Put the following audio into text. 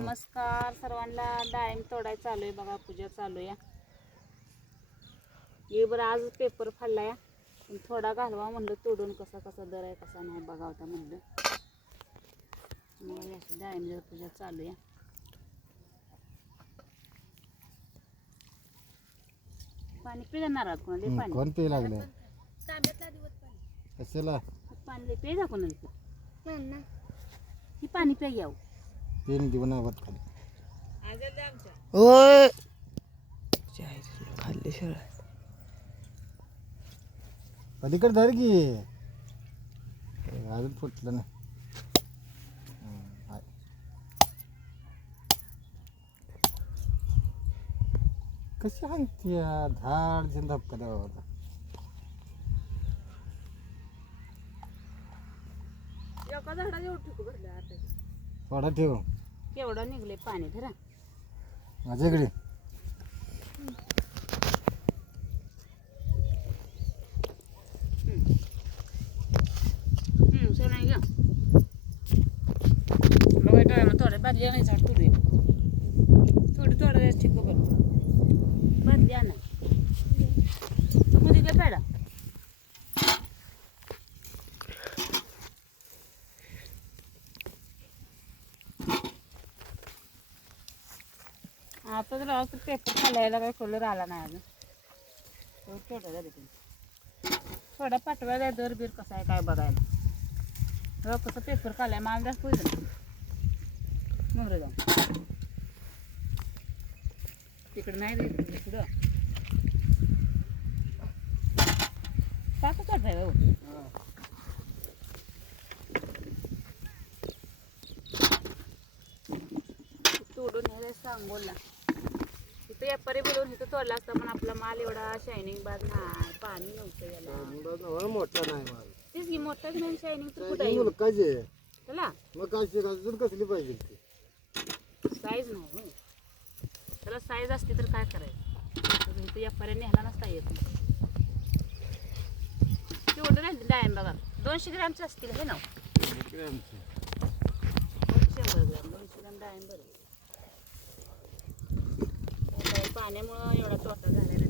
नमस्कार सर्वांना. डाळिंब तोडाय चालू आहे बघा, पूजा चालू आहे. ये बरं आज पेपर फाडला या, पण थोडा घालवा म्हणलं तोडून, कसा कसा दर आहे कसा नाही बघा होता म्हणलं. मग अशी डाळिंब पूजा चालू आहे. पाणी पिजा नारळ कोणाला पाणी कोण पे लागले कशाला पाणी पे जा कोणाला ही पाणी पे यावं पेन देऊन आवत खाली ओय खाल्ली सर पलीकडे धर की अजून फुटलं ना. कशी आणते धाड झंधप कदा होता एका झाडाला एवढं ठिकू भरलं आता. थोडा ठेव केवढं निघले पाणी धरा माझ्याकडे. सोनाई घ्या बघा डोळ्या मग थोडे बादली नाही झाड तोडूया थोडी तोडायला ठीक बरं बादली आणा तू कधी काय पेडा आता जर आज पेपर खालायला काही कलर आला नाही अजून थोडं झालं तुम्ही थोडा पाठवायला दर बीर कसा आहे काय बघायला. हो कसं पेपर खालाय माल जास्त होईल मोहरे जाऊन तिकडे नाही दे पुढं टाकू काढताय भाऊ तोडून हे सांगोला इथं व्यापारी बोलून इथं तोडला असता पण आपला माल एवढा शायनिंग बाद नाही पाणी नव्हतं याला मोठा नाही माल तेच की मोठाच नाही शायनिंग तर कुठे मुलकाचे त्याला मग काय शिकायचं कसली पाहिजे ती साईज नाही हो त्याला साईज असते तर काय करायचं इथं व्यापाऱ्या न्यायला नसता येत तेवढं राहिली डाळिंब बघा 200 ग्रॅमचे असतील हे ना 100 ग्रॅम 200 ग्रॅम डाळिंब बरं पाण्यामुळं एवढा तोटा झालेला